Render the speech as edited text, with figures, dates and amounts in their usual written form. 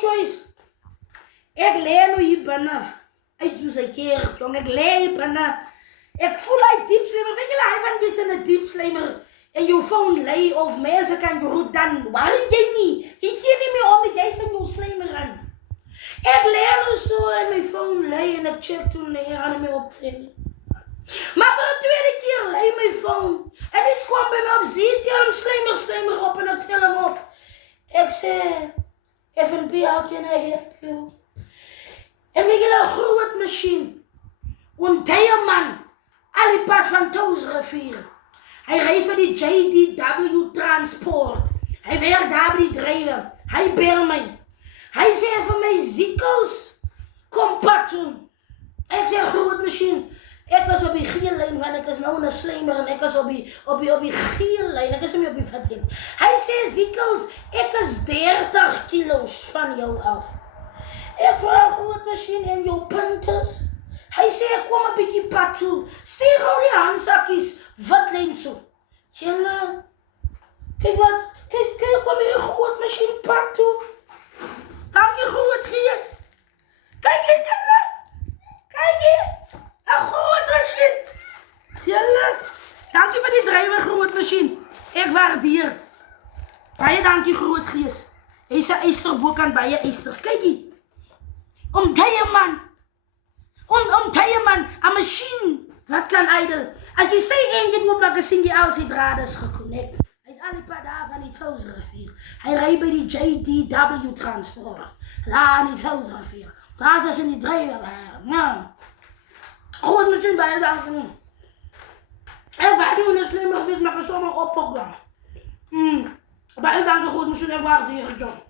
choice. Ek lê nou hier binne. Uit soos ek hier, jong, ek lê hier binne. Ek voel hy diep slimmer. Weet julle, hy van jy's in 'n diep slimmer. En jou phone lê of mense kan jou roet dan. Waarom jy nie? Jy gee nie meer om dat jy's in jou slimmer in. Ek lê nou so en my phone lê en ek check toe neer aan my optreden. Maar voor de tweede keer lê my phone. En iets kwam by my op, zie tel hem slimmer op en ek tel hem op. Ek sê, FNB, how can I help you? En weet julle, 'n groot masjien. Onthou man, al die pad van Touwsrivier. Hy ry vir die JDW Transport. Hy werk daar by die drywer. Hy bel my. Hy sê vir my, Ziekels, kom pad toe. Ek sê, groot masjien. Ek was op die geel lyn, want ek is nou 'n slimer en ek is op die geel lyn. Ek is nie op die vat lyn. Hy sê, Ziekels, ek is 30 kilos van jou af. Ek vra groot masjien en jou puntes. Hy sê, ek kom 'n bietjie pad toe. Stuur gou die handsakkies, wat lyn so. Julle, kyk wat, kyk, kom hier groot masjien pad toe. Dankie groot gees. Kyk hier, julle. Kyk hier. 'n groot masjien. Julle, dankie vir die drywer groot masjien. Ek waardeer. Baie dankie groot gees. Hy's 'n eysterbok aan baie eysters. Kykie. Onthou man. Onthou man, 'n masjien wat kan idle. As jy sê engine oop, dan sien jy al sy drade is gekonnekt. Hy's al die pad daar van die Touwsrivier. Hy ry by die JDW Transport. Daar aan die Touwsrivier. Daar is in die drywer. Nou. Groot masjien baie dankie. Ek weet nie hoe 'n slimmer weet, maar ek sommer oppak dan. Baie dankie groot masjien, ek waardeer dit.